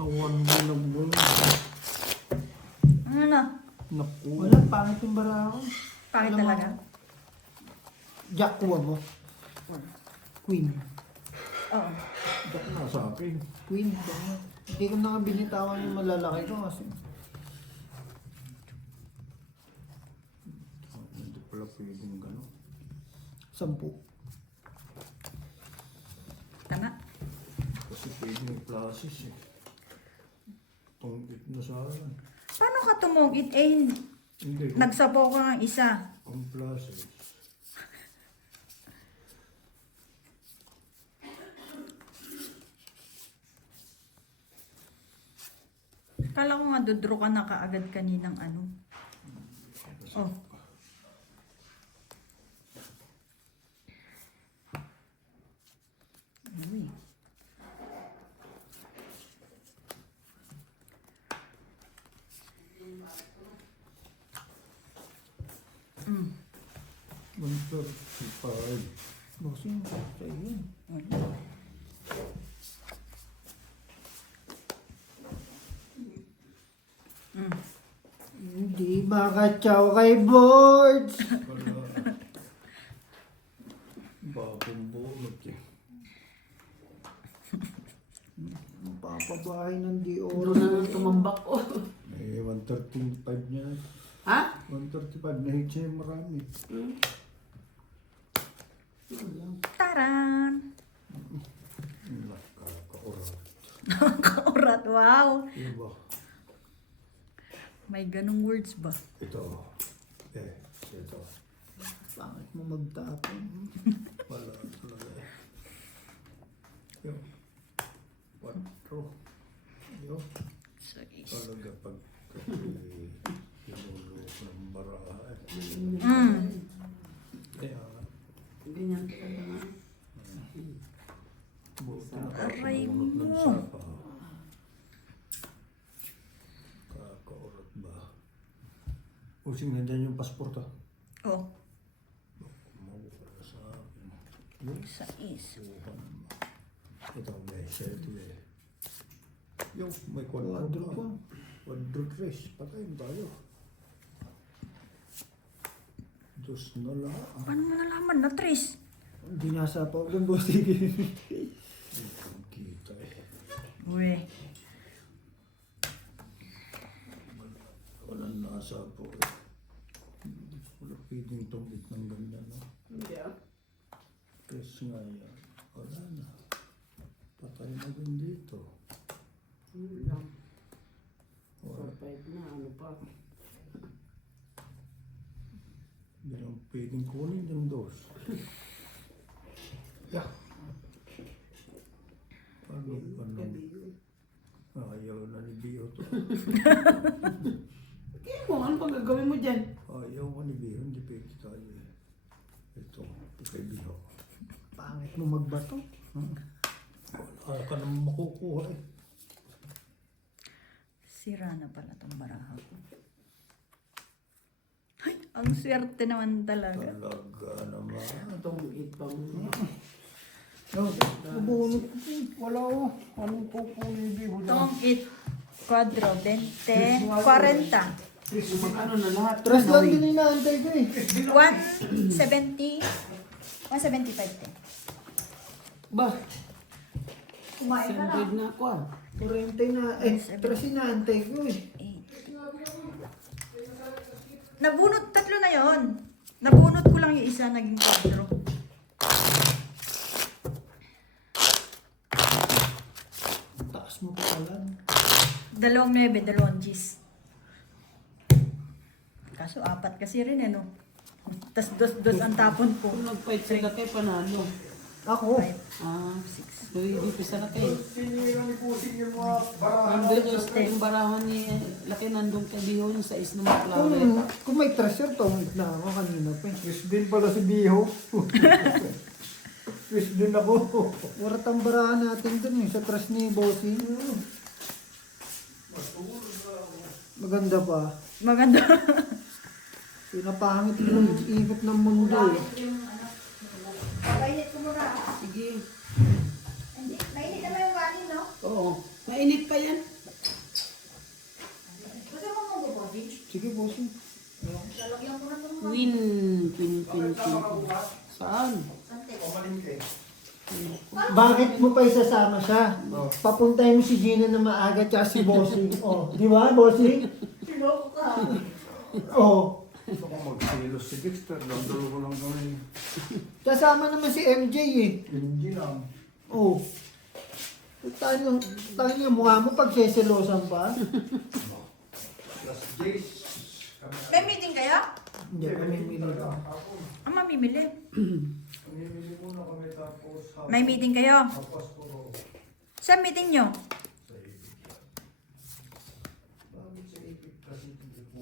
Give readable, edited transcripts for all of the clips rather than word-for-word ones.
Nawan mo. Ano na? Naku. Wala, pangit yung bara ako. Pangit Alam mo, talaga? Jack kuha mo. Queen. Oo. Jack na sa akin. Queen. Hindi ko na binitawan yung malalaki ko kasi. Hindi pala pwedeng gano'n. 10. Tama. Kasi pwedeng yung classes eh. Tungkit na sa akin. Paano ka tumugit? Eh, Hindi. nagsapo ka ng isa. Ang classes. Kala ko nga dodro ka na kaagad kaninang ano. Oh. Uy. Mm. 135. Bossing, sa iyo. Mm. Hindi makatsaw kay boards. Wala. Bagong bunot eh. Papabahay ng di Doon oras. na lang tumambak ko. Eh, 135 niya. Ha? 135 na hit siya yung marami. Taran! Nakaka-orat. Kaurat, wow! Diba? May ganong words ba? Ito. Ito. Pangit mo magtapon. Wala talaga eh. Yung. 4. Yung. So, Talaga pag pinuloko ng baraha eh. Kaya nga. Ganyan talaga nga. Buti Aray nakakabunot ng mo. sapa. Kakaurat ba? Using nandiyan yung pasport ah. oh, Mawala sa akin. Yung sa is. suhan mo. Ito may set eh. Yung may Quadro quadro pa. pa. Quadro tres. Patayin tayo. Diyos na lang. Paano mo nalaman na, Tris? Hindi nasa pa ng bossing. Hindi kang kita eh. Uwe. Walang nasa po eh. Wala pwedeng tungkit ng ganyan no? Hindi ah. Kasi nga yan. Wala na. Patay na din dito. Hindi lang. Wala. 4-5 na, ano pa. Hindi lang pwedeng kunin yung dos. Yeah. Paano? Ayaw na ni Bio to. Kaya mo, ano pa gagawin mo dyan? Ayaw ko ni Bio. Hindi pwede tayo eh. Ito. Kay Bio. Pangit mo magbato. Wala ka naman makukuha eh. Sira na pala tong baraha ko. Ay, ang swerte naman talaga. Talaga naman. Itong itong... No, nabunot. Wala ko. Anong kukunin di ko Tong it, quadro, 20, 40. Ano na lahat? Tres lang din inaantay ko eh. 170, 175 din. Ba, Kumain ka na. Sended na ako ah. 40 na. Eh, tres inaantay ko eh. 8. Nabunot, tatlo na yon. Nabunot ko lang yung isa, naging quadro. Taas mo pa pala. 2 9, 2 Gs. Kaso 4 kasi rin eh, no? Tapos dos ang tapon ko. Kung nag-fight sila kay panalo. Ako. 5, Ah, 6. dito sa laki. Tinira ni Pusing yung mga barahan. Nandun yung barahan ni laki nandun kay Biho yung sa isno mo Kung may treasure to, na ako kanina pa eh. Chris din pala si Biho. Chris din ako. Waratang barahan natin dun eh, sa trust ni Bossing. Maganda pa. Maganda. Pinapangit yung ikot ng mundo eh. Mainit ko muna. Sige. Mainit naman yung kanin, no? Oo. Mainit pa yan. Saan? Bakit mo pa isasama siya? Papuntahin mo si Gina na maaga tsaka si Bossing. Oh, di ba, Bossing? Oh. Gusto ko magsilos si Dexter. Dandalo ko lang kami. Kasama naman si MJ eh. Hindi lang. Oh. Tayo nga mukha mo pag seselosan pa. Plus Jace. May meeting kayo? Hindi pa mimili ka. Ang mamimili. Namimili muna kami tapos May meeting kayo? Tapos puro Sa meeting nyo? sa ibig. Bakit sa ibig kasi hindi po?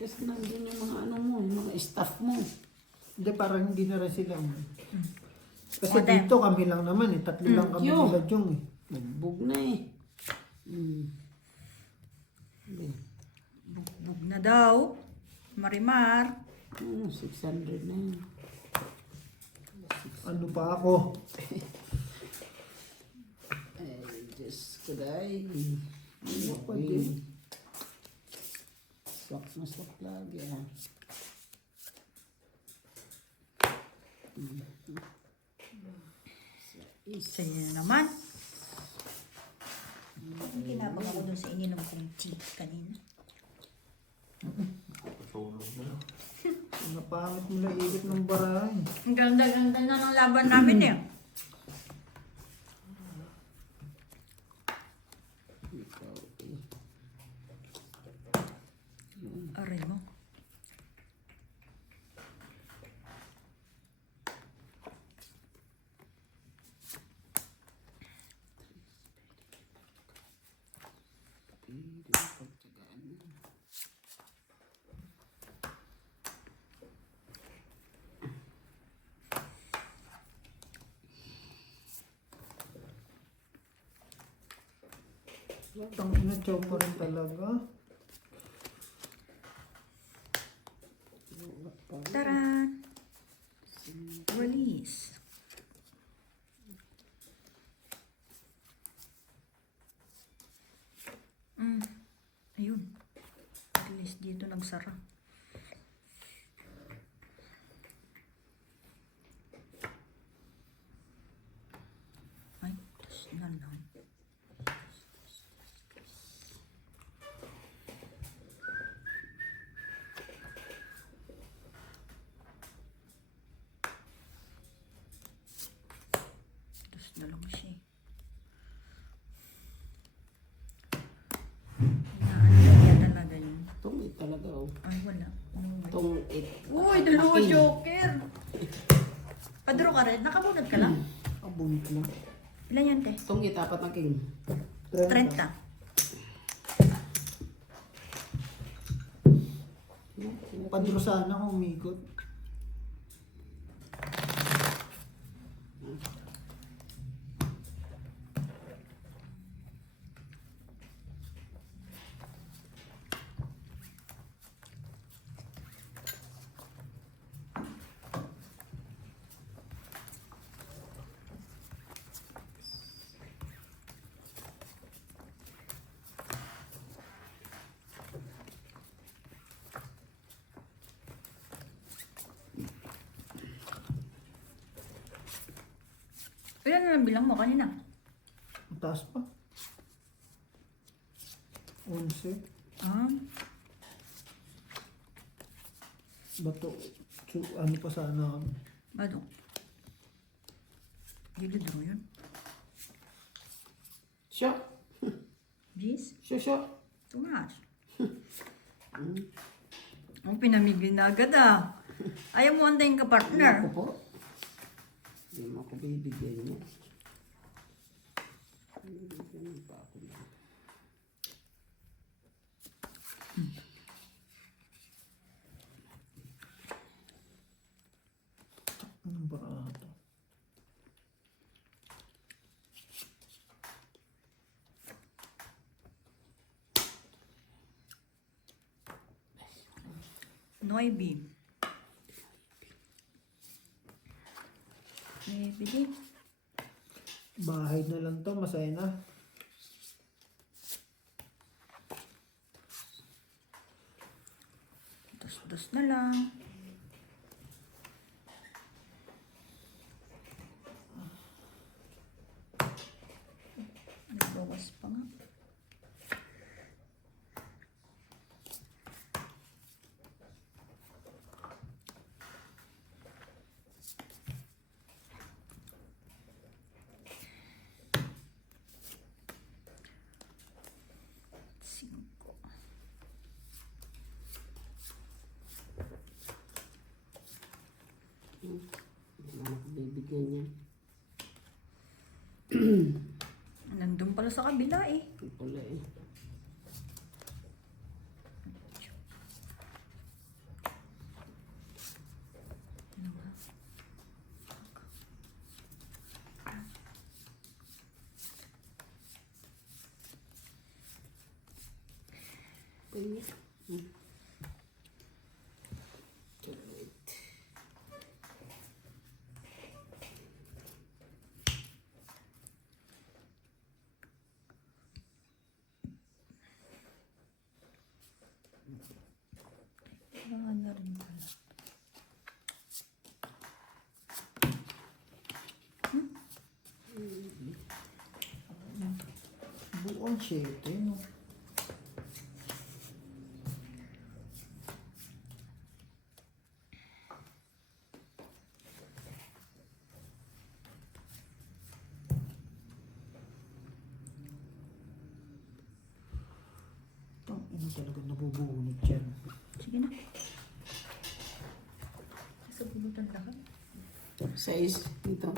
Kasi nandun yung mga ano mo, yung mga staff mo. Hindi, parang hindi na rin sila. Kasi O, dito kami lang naman eh. Tatlo lang kami Yo. nila Jong eh. Nagbug na eh. Bugbog na daw. Marimar. 600 na yun. Ano pa ako? Ay, Diyos ko dahi. Ano pa din? Swak na swak lagi ah. Sa'yo na naman. Ang kinabang ako dun sa ininom kong tea kanina. Patulog na. Napangit mo na ilit ng barahay. Ang ganda-ganda na ng laban namin eh. Aray mo. Tang ina, chow pa rin talaga. Taran! Release. Ayun. At least dito nagsara. Ay, tas na lang. Tas na lang siya. Inaano talaga yun. Tungit talaga oh. Ay, wala. Tungit. Uy, dalawa joker! Padro ka rin? Nakabunod ka lang? Abunit lang. Ilan yan, te? Tungit, apat na king. 30. Padro sana kung umikot. Ilan na lang bilang mo kanina? Ang taas pa. 11. Ah, Bato. Ano pa sana kami. bado. Gilid mo yun. Siya. Jeez, Siya. tumaas. Ang pinamigay na agad ah. Ayaw mo antayin ka, Ako partner. po. Hindi mo ako bibigyan niya. Bibigyan pa ako niya. Anong barato? Noibi. May bili. Bahay na lang to, masaya na. Dos-dos na lang. ganyan. Nandun pala sa kabila eh. Ito pala eh. Pwede. Kailangan na rin pala. Buong 7, no? Ang ina talaga nabubunot dyan. Sige na. Sa bulutan lahat. 6 dito.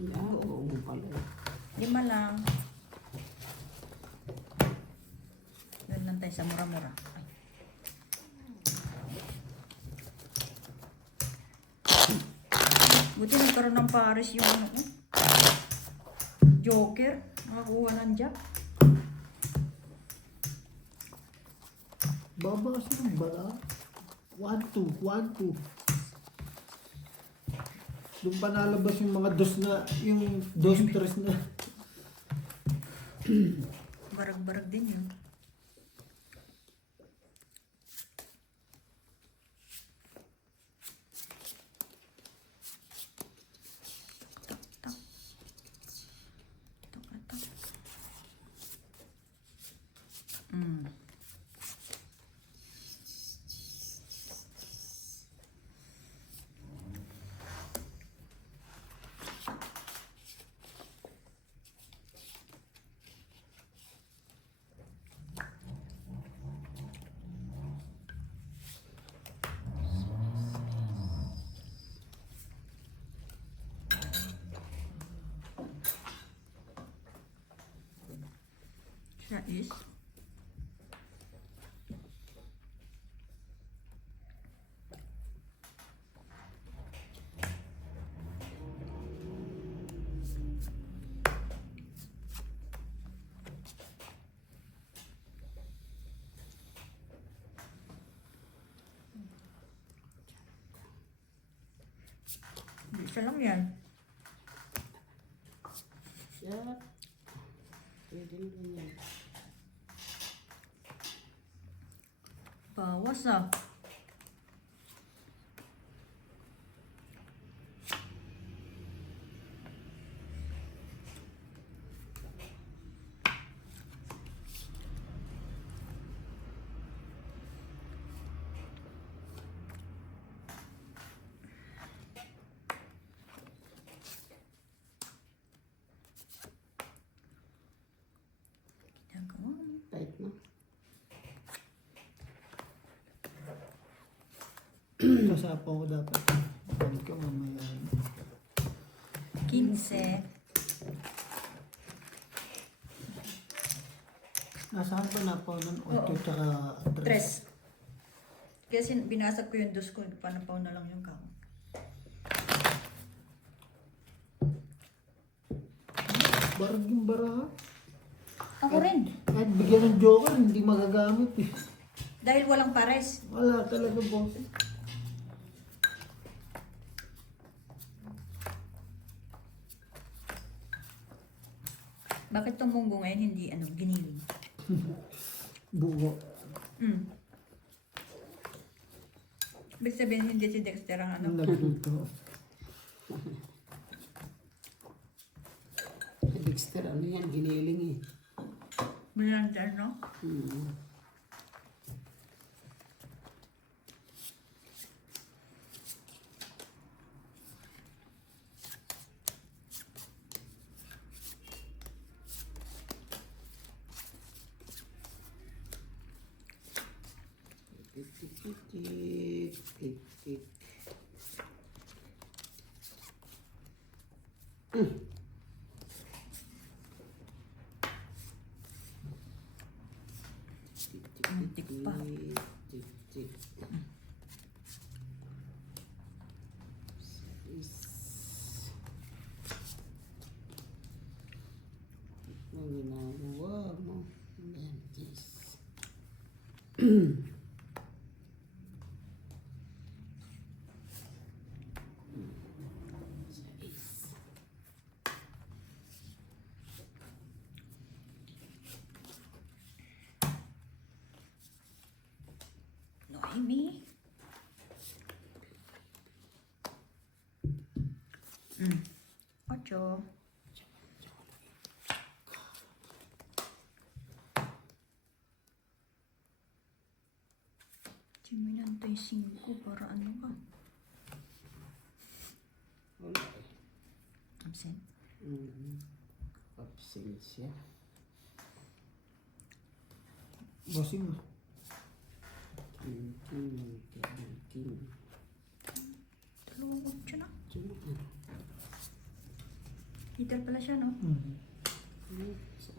Yan, oo mo pala eh. 5 lang. Doon lang tayo sa mura-mura. Ay. Buti nagkaroon ng pares yung ano. Joker. Nakakuha ng jack. Baba kasi ng bara. 1-2, 1-2. Doon pa nalabas yung mga yung dos tres na. Barag-barag din yun. Tak, tak. Tak, tak. Siya is isa lang yan. Yan. Pwede na ganyan. Bawas ah. Ginagawa mo. Tight na. Kasapaw ko dapat. Balik ka mamaya. 15. Nasaan pa na po nun? 8 Oo. tsaka 3. 3. Kasi binasag ko yung dos ko. Panapaw na lang yung kako. Barag yung bara. Ako rin. Kahit bigyan ng joker, hindi magagamit eh. Dahil walang pares. Wala talaga, boss. Bakit itong munggo ngayon hindi giniling? Buo. Ibig sabihin hindi si Dexter ang Ang nagluto. Dexter, ano yan? Giniling eh. Blandan, no? Tik, tik, tik. Ang ginagawa mo. Ayan, yes. Yes. Noemi. Ocho. Siminantay 5 para ano ka? Wala eh. Absent. Absensya. Bossing mo. King. Dalawang 8 na. Sino? Hitter pala siya, no? Sa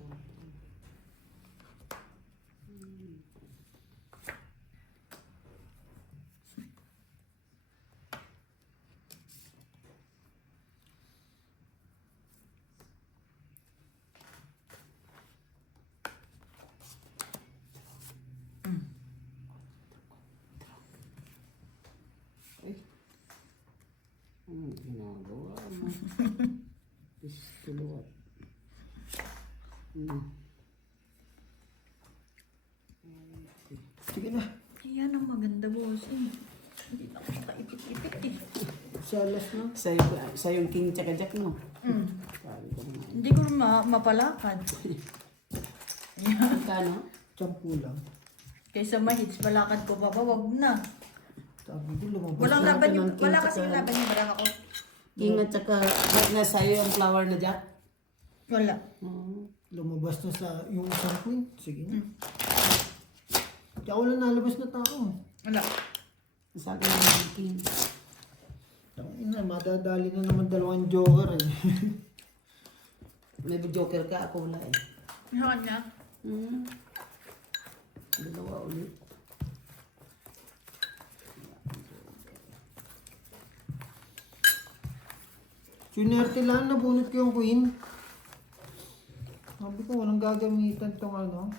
ay. Ang ginagawa mo. Pistuluat. Sige na. Yan ang maganda, boss. Hindi na ako makaipit-ipit eh. Salas na. Sa yung king tsaka jack, no? Mm. Sabi ko naman. Hindi ko mapalakad. Kano? Sampu lang. Kaysa mahits, palakad ko pa ba? Wag na. Sabi ko lumabas Walang na laban ako yung, ng king wala tsaka- kasing laban yung marama ko. King at tsaka jack na sa'yo ang flower na jack? Wala. Lumabas na sa yung isang queen. Sige na. Kaya wala nalabas na tao. Wala. Sa akin ang king. Tangina, madadali na naman 2 joker eh. May joker ka, ako wala eh. Sa kanya? Dalawa ulit. Sunerte lang, nabunot ko yung queen. Sabi ko, walang gagamitan tong ano.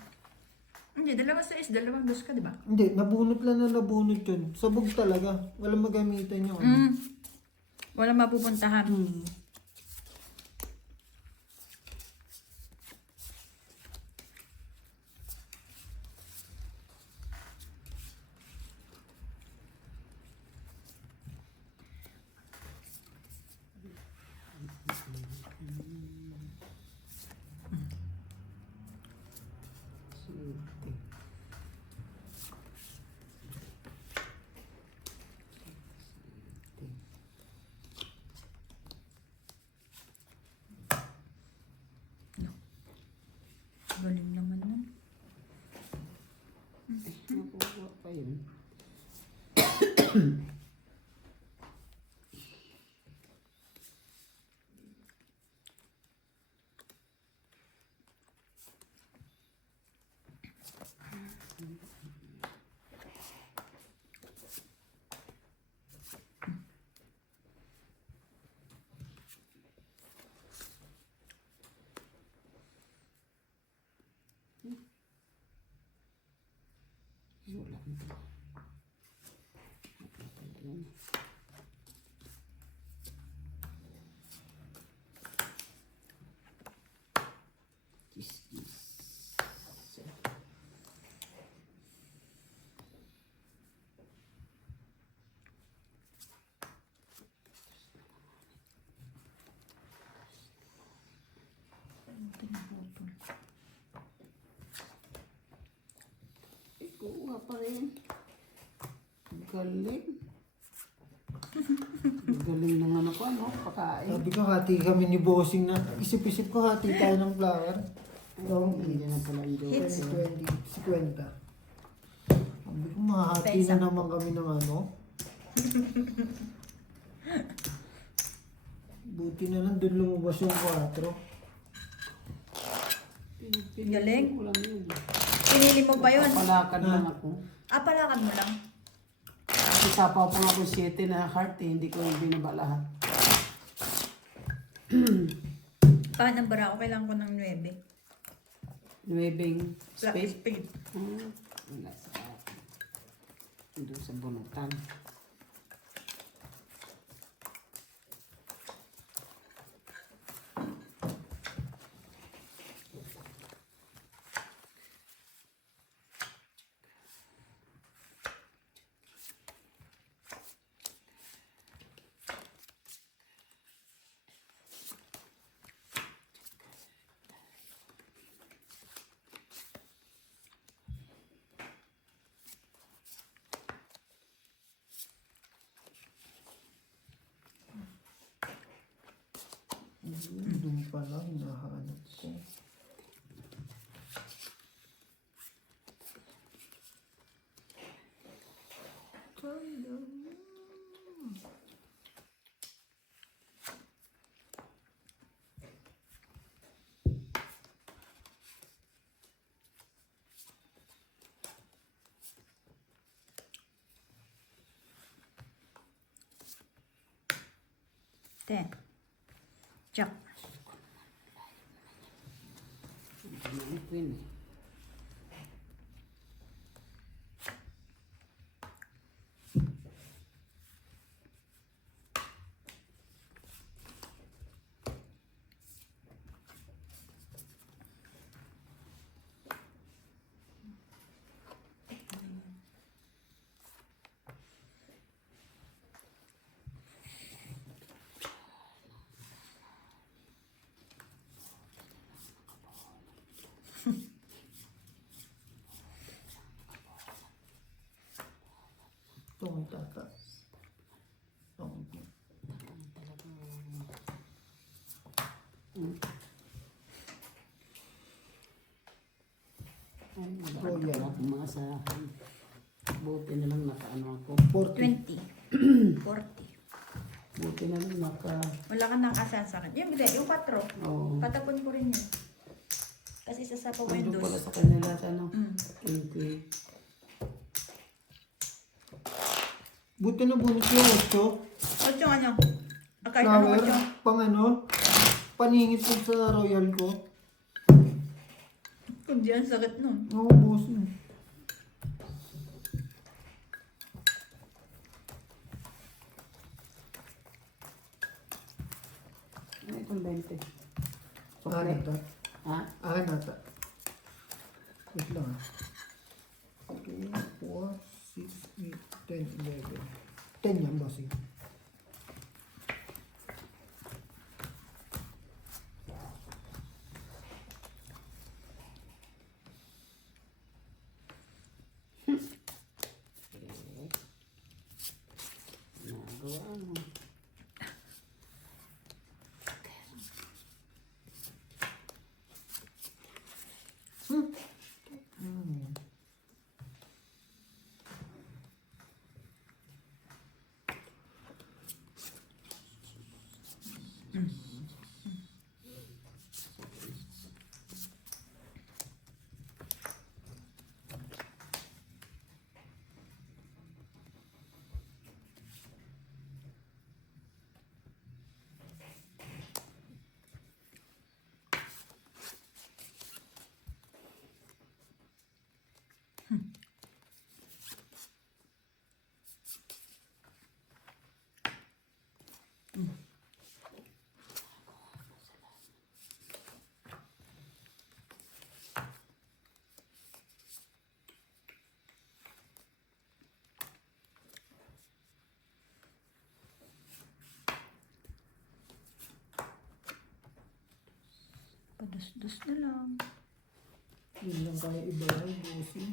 Hindi, dalawang sais, dalawang dos ka, di ba? Hindi, nabunot lang na nabunot yun. Sabog talaga. Walang magamitan yung ano. Wala mapupuntahan. Galing naman nun. Nakuha pa yun. Wala nito. Kuha pa rin. Galing. Galing ng ano ko, ano? Pakain. Sabi ko, hati kami ni Bossing na. Isip-isip ko, hati tayo ng flower. Long Hindi na pala yung Hits. joker. 20, 50. Sabi ko, mahati Pesa. na naman kami ng ano. Buti na lang doon lumabas yung 4. Galing. Ko lang yun. Pinili mo pa yun? Palakad lang ako. Palakad mo lang. Kasi sapaw pa nga ako 7 na heart eh. Hindi ko yung binaba lahat. Paano bara ako? Kailangan ko ng 9. Nueving Spade. spade. Wala sa doon sa bunutan. Doon pala, hinahanap ko. Ten. Jack. Ang queen eh. Ito ang tata. Ay, Oh, wala yeah. akong mga sa buti na lang nakaano ako. 40. 20. 40. Buti na lang naka... Wala ka nakasasakit. Yung hindi, yung 4. Oo. Patapon ko rin yun. Kasi sasapaw ko yung Ando pala dos. sa kanila sa ano. Mm. 20. Buti na bonus yung 8. 8 ano? Kahit ano Flower, 8. pang ano, paningit po sa royal ko. Kundi ang sakit nun. Oo, boss. Ano itong 20? Akin nata. Ha? Akin nata. Wait lang ah. 2, 4, 6, 8, 10, 11. 10 yan, bossing. Nagawa mo. Padus-dus na lang. Yun lang kaya iba yung bossing.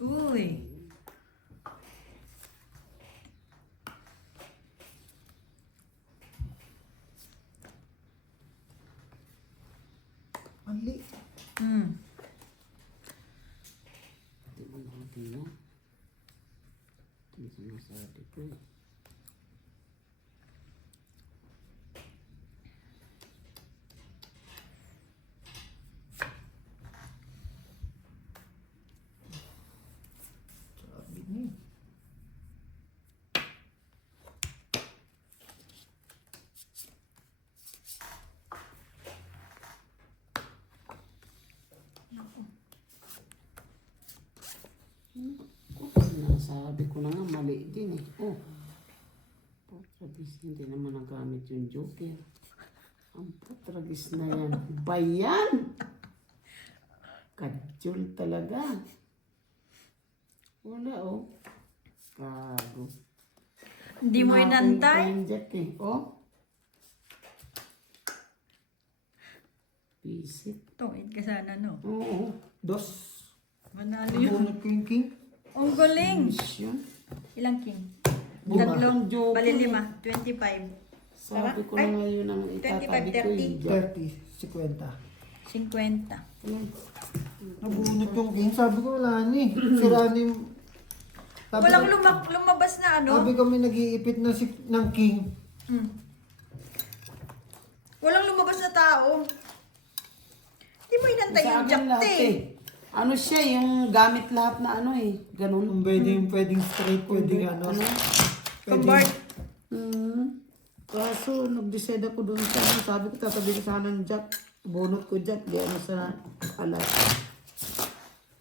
Uy. Mali. Hmm. Ito na. Ito sinasabi ko. Sabi niya. Sinasabi ko na nga, mali din eh. Oh. Putragis, hindi naman nagamit yung joker. Ang putragis na yan. Bayan! Kajul talaga. Wala oh. Kago. Hindi mo inantay? Yung jack eh. Oh. Pisit. Tungid ka sana, no? Oo. Dos. Manalo yun. Bunot ko yung king. Ang galing. Mission. Ilang king? Lima. Tatlong. Joker. Bali 5. 25. Sabi ko na ngayon ang itatabi ko yung jack. 30, 50. 50. Ayan. Nabunot yung king. Sabi ko wala ni. Sira ni. Walang lumabas na ano? Sabi kami nag-iipit ng king. Hmm. Walang lumabas na tao. Hindi mo inantay Sa yung akin jack lahat eh. Ano siya, yung gamit lahat na ano eh. Ganun. Kung pwedeng straight, pwedeng ano. Convert. Kaso, nag-decide ako dun sa ano. Sabi ko, tatabi ko sana ng jack. Bunot ko jack. Di ano sa alas.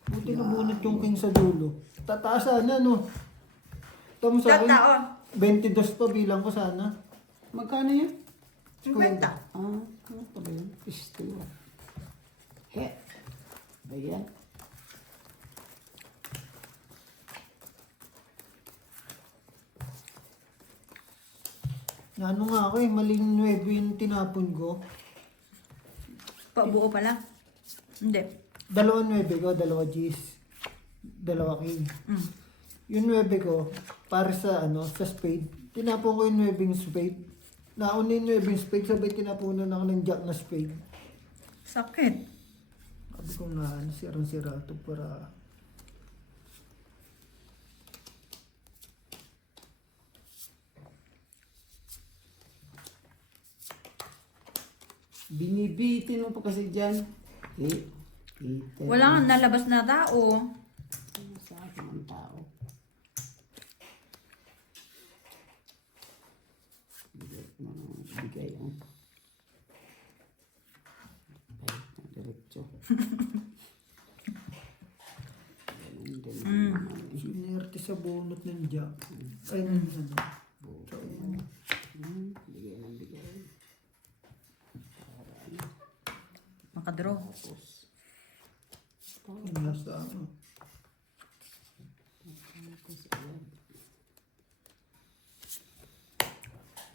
Buti nabunot yung king sa dulo. Tataas sana no. Tama sa akin. Tataon. 22 pa bilang ko sana. Magkano yun? 50. Ano pala yun? Pisto. He. Ayan. Ano nga ako eh, maling 9 yung tinapon ko. Pabuo pala. Hindi. Dalawa 9 ko, dalawa G's. Dalawa king. Mm. Yung 9 ko, para sa ano, sa spade. Tinapon ko yung 9 spade. Nauna yung 9 spade, sabay tinapunan ako ng jack na spade. Sakit. Sabi ko nga, ano, sirang-sira ito para... Binibitin mo pa kasi dyan. Wala nga nalabas na tao. Sa akin ang tao. Bigay ang ay, diretso. Ganun din naman. Sinerte sa bunot ng jack. Ay, ano. Bigay ng bigay. Makadraw. Tapos, Nasa ano.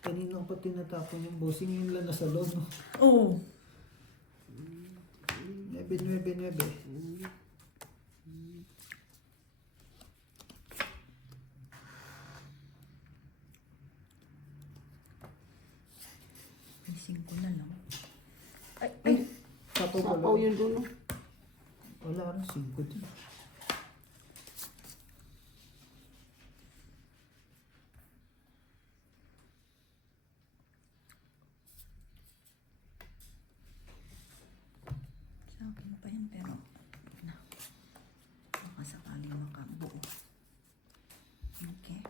Kanina ko pa tinatapon yung bossing yun lang nasa loob. No? Oo. 9. May 5 na lang. Ay, Ay, sapo pala. sapaw yun doon. Wala rin, 5 din. Sa akin pa yun, pero na. Baka sakaling makabuo. Okay.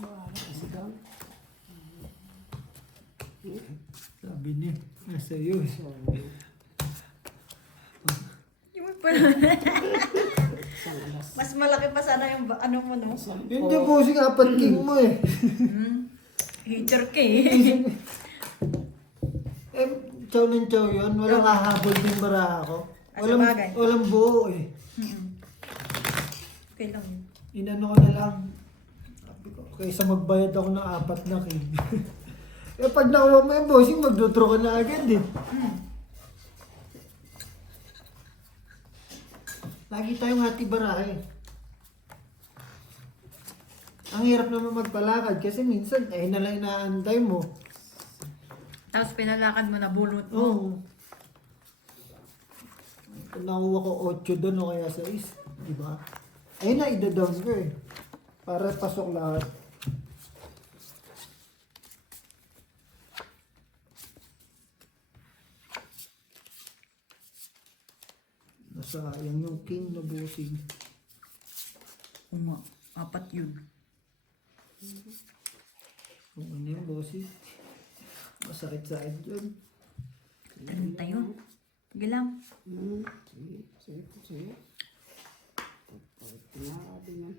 Bahala kasi daw. Sabi niya, nasa iyo. Yung pa. Isang alas. Mas malaki pa sana yung ano mo, no? Isang Yun yung bossing 4 king mo eh. Hater ka eh. Eh, chow ng chow yun. Walang hahabol din bara ako. Ah, sa bagay. Walang buo eh. Okay lang yun. Inano ko na lang. Sabi ko, kaysa magbayad ako ng 4 na king. Eh pag nakuha mo yung bossing, magdutro ka na agad eh. Lagi tayong hati barahe. Ang hirap naman magpalakad kasi minsan eh na lang inaantay mo. Tapos pinalakad mo na bulot mo. Oo. nakuha ko 8 doon o kaya 6. Diba? Ayun na, ida-down ko eh. Para pasok lahat. Nasayang yung king na bossing. Oo nga, 4 yun. Kung ano yung bossing. Masakit sa akin yun. 30 yun. Sige lang. Sige, sige, sige. Tinarabi yan.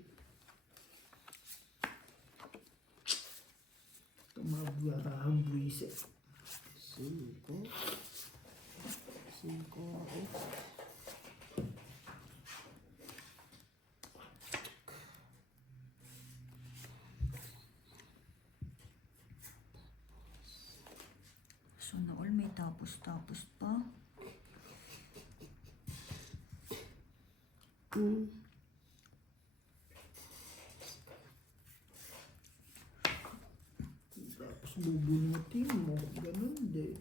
Tumabwarahang buwisit. 5. 5 ako. Sana all may tapos-tapos pa. Tapos bubunutin mo. Ganun din.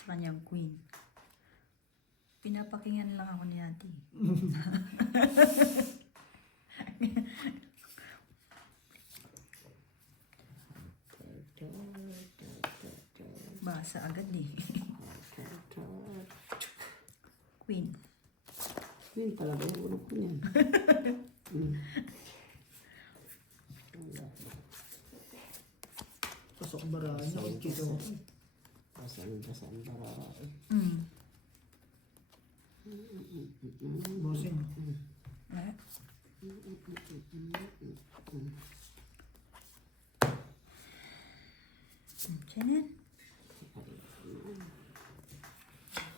Sa kanyang queen. Pinapakingan lang ako ni ate. Basa agad eh. Queen. Yun talaga yung ulo ko niyan. Pasok barahan niya. Kung kito. Basan barara eh. Bossing. Eh? Diyan.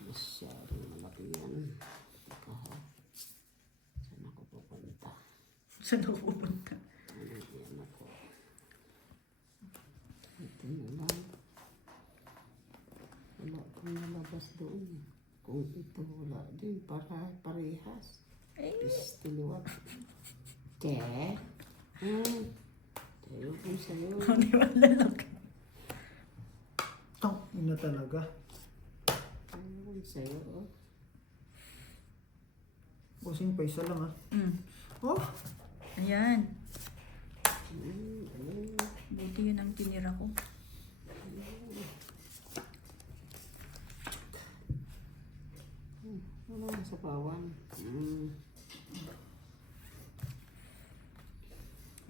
Masyadong malaki yan. Teka ha. Saan ako pupunta? Saan ako pupunta? Yan ako. Ito na lang. Wala akong nalabas doon. Kung ito wala din, parehas. Eh, Istiliwat. Te? Tayo po sa'yo. di ba lalaki? Tang, ina talaga. Tayo po sa'yo. Bossing pa isa lang ah. Oh! Ayan. Buti yun ang tinira ko. Wala na sa pawan.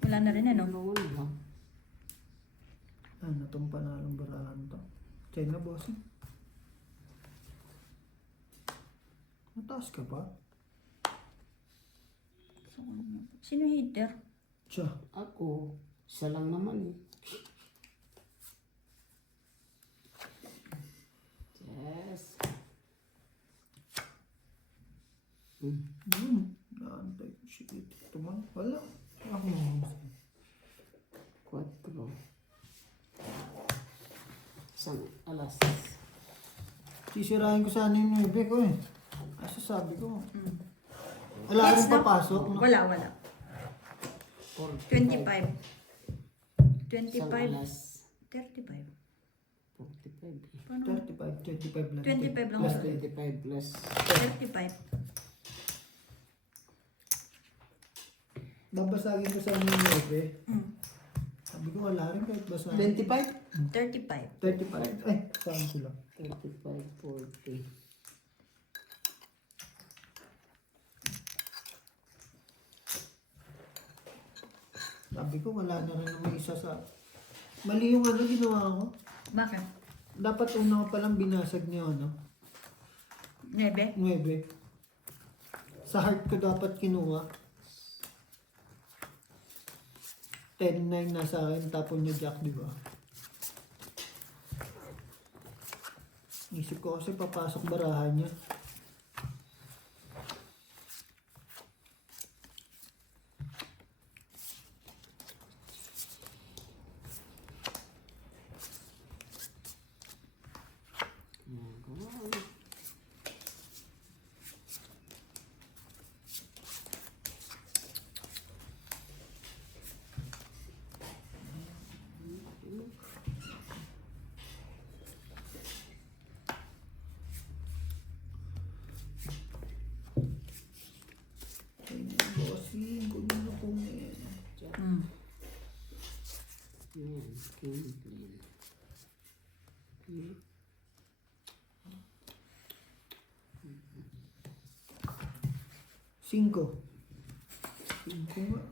Wala na rin ano? Noon ba? Ano itong panalong barahan to? China bossing. Mataas ka ba? Sino hitter? Siya. Ako, isa lang naman eh. Yes. Naantay ko siya dito. Tuman. Wala. Ako na. 4. Isang alas. Sisirahin ko sana yung 9 ko eh. Asa sabi ko. Wala rin papasok. No? Wala. 25. 25. Isang alas. 35. 45 eh. Paano? 25 lang. 25 lang. Plus 25 plus. 35. Babasagin ko sana yung 9. Sabi ko wala rin kahit basa. 25? 35. 35. Ay, saan sila? 35, 40. Sabi ko wala na rin naman isa sa... Mali yung ano ginawa ko. Bakit? Dapat una ko palang binasag niya ano. 9? 9. Sa heart ko dapat kinuha. 10-9 na sa akin, tapon niya jack, di ba? Isip ko kasi papasok barahan niya. Yan, king queen. Okay. 5. 5 nga.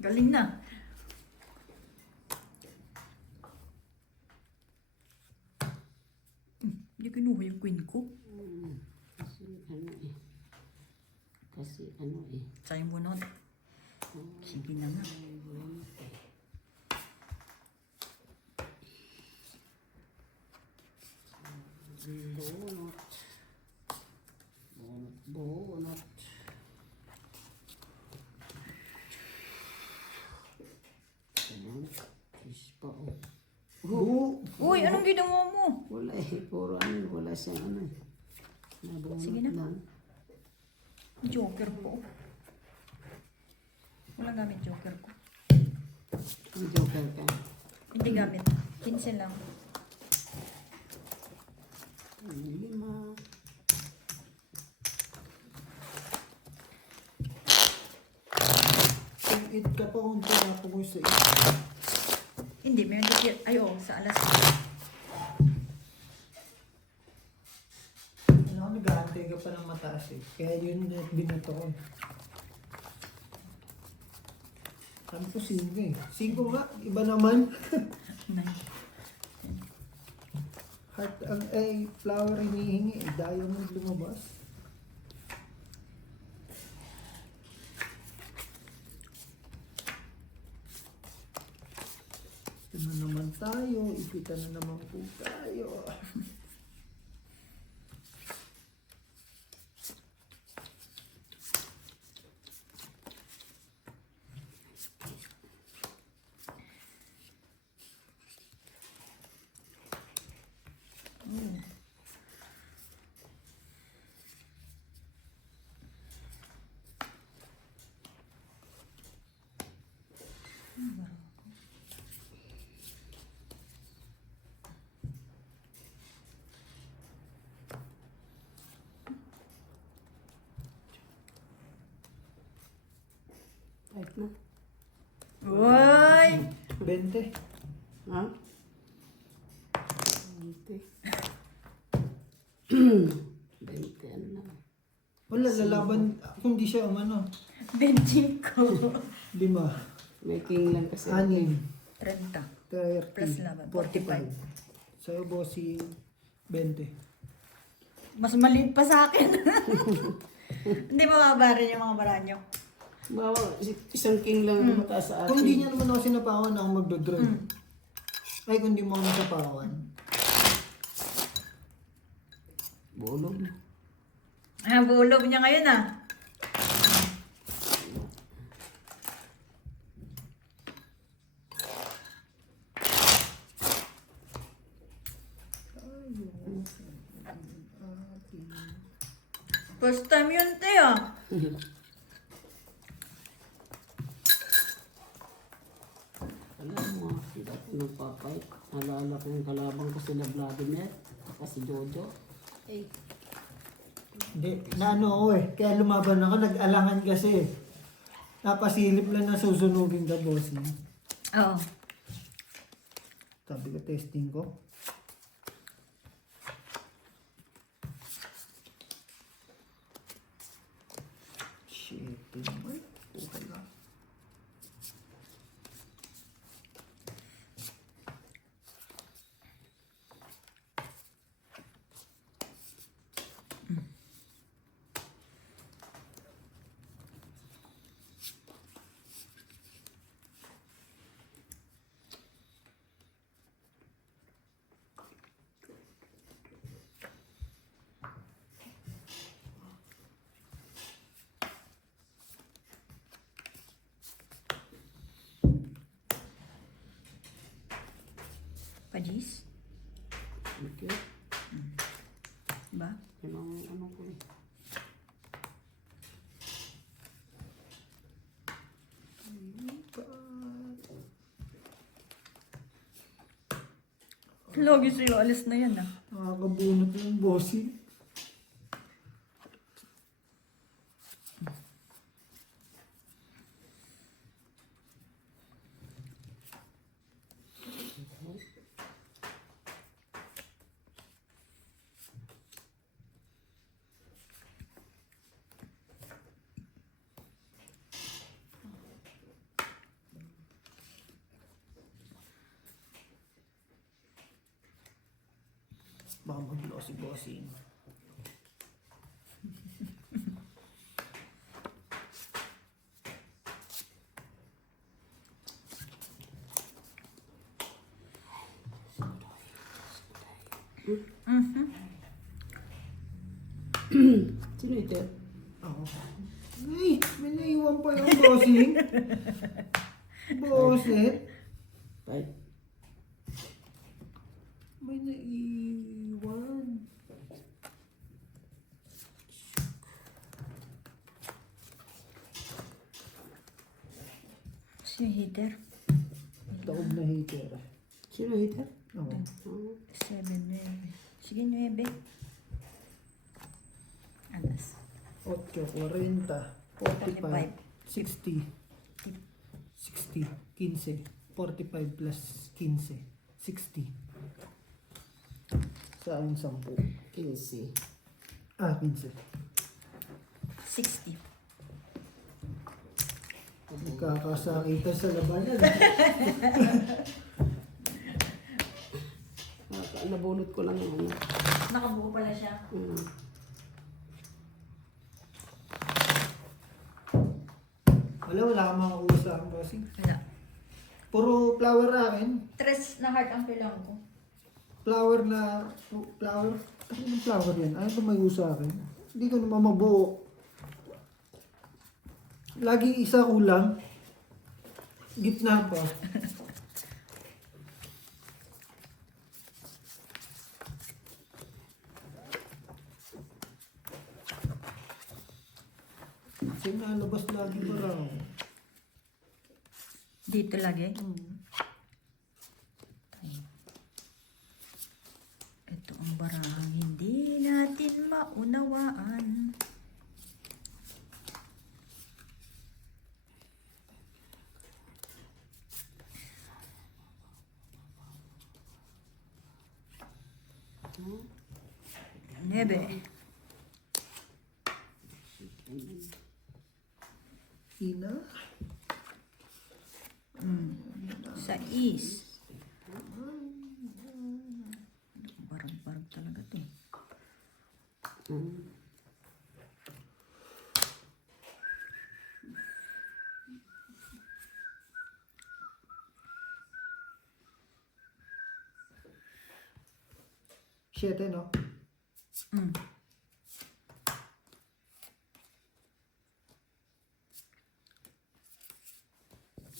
Galing na. Hindi kinuha yung queen ko. Kasi ano eh. Sayang mo nun. Sige na nga. Bonot. Bonot. Ayan. Fish pa oh. Oo. Uy, anong ginawa mo? Wala eh. Puro ano. Wala siyang ano eh. Nabunot Sige na. lang. Joker po. Walang gamit joker ko. Ang joker ka. Hindi gamit. 15 lang. 5. Tig-it ka pa kung tinapo ko sa it. Hindi, may joker. Ay, oo, sa alas. Ano, nag-aantay ka pa ng mataas eh. Kaya yun binato ko. Sabi ko 5 eh. 5 nga, iba naman. Nice. Heart, flower hinihingi eh. Diamond lumabas. Ito na naman tayo. Ipitan na naman po tayo. Type na. Uy! 20. Ha? 20. 20 ano lang. Wala, lalaban. Kung di siya umano. Benching ko. 5. May king lang kasi. 6. 30. 30. Plus laban, 45. Sa'yo, bossy, 20. Mas maliit pa sa akin. Hindi mababa rin yung mga baranyo. Bawa, isang king lang ang mataas sa atin. Kung di niya naman ako sinapawan, ako magdodraw. Ay, kung di mo ako nasapawan. Bulog. Ah, bulog niya ngayon ah. First time yun, te ah. Alam mo, hindi ako nagpapait. Nalala ko yung kalabang ko sila Vladimir. Kasi Jojo. Eh, Hindi, naano ako eh. Kaya lumaban ako, nag-alangan kasi. Napasilip lang na susunugin ka, boss. Oo. Sabi ko, testing ko. Shit, naman. Okay lang. Pajis? okay. Ba? Yun ang ano ko eh. Lagi sa'yo, alis na yan ah. Nakakabunot yung bossy. Baka mag-loss si bossing. Sino ito? Ako. Ay, may naiwan pa yung bossing. Bosset. Ay, May naiwan. Si hitter. Taob na hater. sino ito? Ako. Oh, 7, 9. Sige, 9. Alas. 8, 40, 45, 60, 60, 15, 45 plus 15, 60. Saan 10? 15. Ah, 15. 60. Nagkakasakitan sa labanan. Nabunot ko lang yung ano. Nakabuo pala siya. Wala kang makakuha sa akin, bossing. Wala. Puro flower akin. 3 na heart ang pilang ko. Flower na, flower. Ano yung flower yan? Ano tumayo sa akin? Hindi ko naman mabuo. Lagi isa kulang. Gitna pa. Kasi nalabas lagi parang. Dito lagi. Ito ang barang hindi natin maunawaan. Nebe. Ina. Sa is. Barang-barang talaga to. Siyete, no?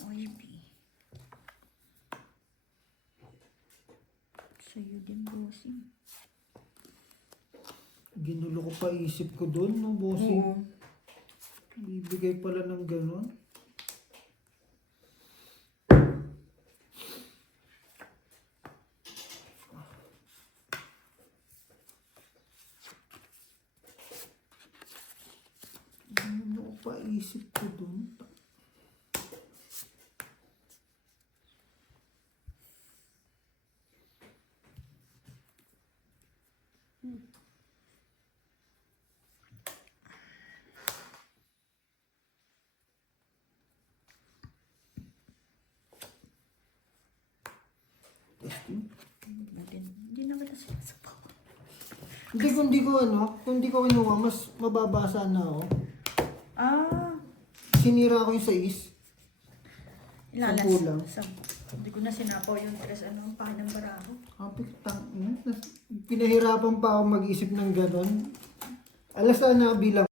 OIB. Sa'yo din, bossing. Ginulo ko pa isip ko doon, no, bossing? Oo. Ibigay pala ng gano'n. Ginulo ko pa isip ko doon. Testing. Buti, hindi na kita sinasapaw. Kung di ko kinuha, mas mababa sana ako. Ah, Sinira ko yung 6. ilalas. Sampu lang. Hindi ko na sinapaw yung 3, ano, ang pakin ng baraho. Pinahirapan pa ako mag-isip ng gano'n. Alas na bilang